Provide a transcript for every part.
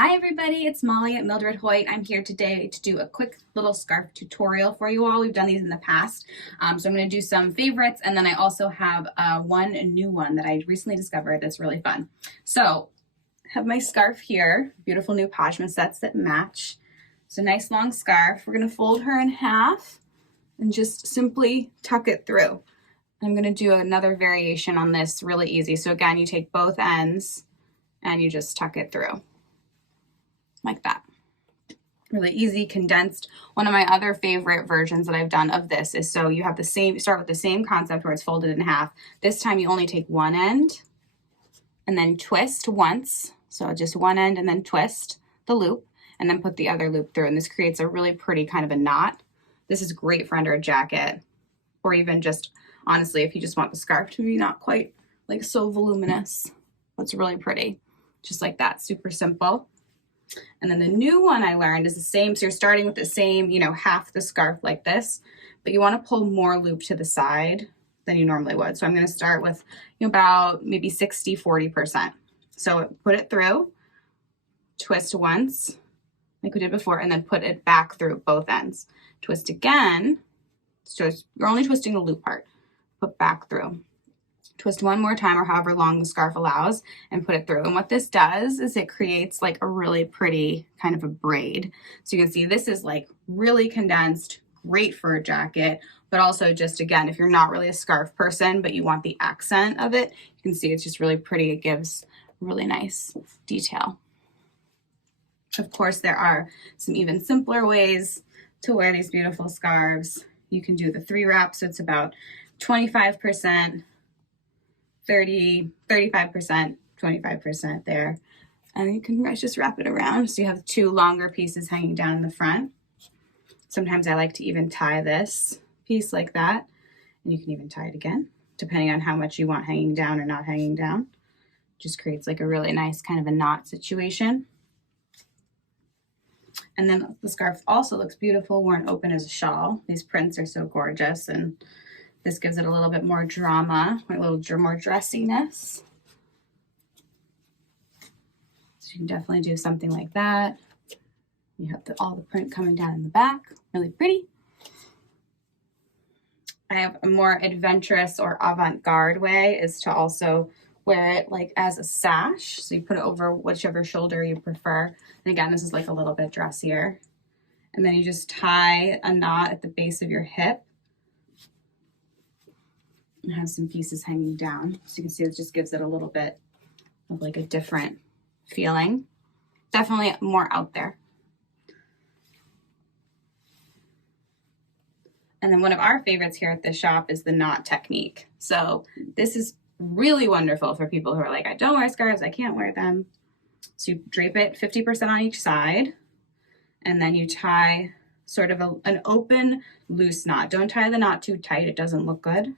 Hi everybody, it's Molly at Mildred Hoyt. I'm here today to do a quick little scarf tutorial for you all. We've done these in the past, so I'm going to do some favorites, and then I also have one new one that I recently discovered that's really fun. So I have my scarf here, beautiful new Pashma sets that match. It's a nice long scarf. We're going to fold her in half and just simply tuck it through. I'm going to do another variation on this really easy. So again, you take both ends and you just tuck it through. Like that. Really easy, condensed. One of my other favorite versions that I've done of this is so you have the same, start with the same concept where it's folded in half. This time you only take one end and then twist once. So just one end and then twist the loop and then put the other loop through. And this creates a really pretty kind of a knot. This is great for under a jacket, or even just honestly, if you just want the scarf to be not quite like so voluminous. It's really pretty. Just like that, super simple. And then the new one I learned is the same. So you're starting with the same, half the scarf like this, but you want to pull more loop to the side than you normally would. So I'm going to start with about maybe 60-40%. So put it through, twist once like we did before, and then put it back through both ends. Twist again. So you're only twisting the loop part. Put back through. Twist one more time, or however long the scarf allows, and put it through. And what this does is it creates like a really pretty kind of a braid. So you can see this is like really condensed, great for a jacket, but also just again, if you're not really a scarf person, but you want the accent of it, you can see it's just really pretty. It gives really nice detail. Of course, there are some even simpler ways to wear these beautiful scarves. You can do the 3 wrap, so it's about 25%, 30, 35%, 25% there. And you can just wrap it around. So you have 2 longer pieces hanging down in the front. Sometimes I like to even tie this piece like that. And you can even tie it again, depending on how much you want hanging down or not hanging down. Just creates like a really nice kind of a knot situation. And then the scarf also looks beautiful worn open as a shawl. These prints are so gorgeous, and this gives it a little bit more drama, a little more dressiness. So you can definitely do something like that. You have all the print coming down in the back, really pretty. I have a more adventurous or avant-garde way is to also wear it like as a sash. So you put it over whichever shoulder you prefer. And again, this is like a little bit dressier. And then you just tie a knot at the base of your hip and have some pieces hanging down. So you can see it just gives it a little bit of like a different feeling. Definitely more out there. And then one of our favorites here at the shop is the knot technique. So this is really wonderful for people who are like, I don't wear scarves, I can't wear them. So you drape it 50% on each side, and then you tie sort of an open, loose knot. Don't tie the knot too tight, it doesn't look good.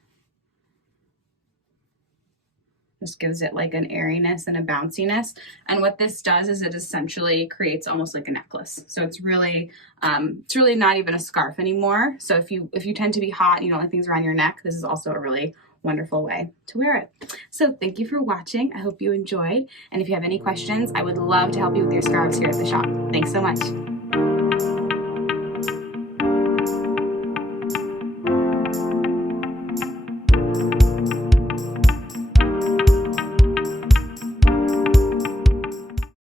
Just gives it like an airiness and a bounciness. And what this does is it essentially creates almost like a necklace. So it's really not even a scarf anymore. So if you tend to be hot and you don't like things around your neck, this is also a really wonderful way to wear it. So thank you for watching. I hope you enjoyed. And if you have any questions, I would love to help you with your scarves here at the shop. Thanks so much.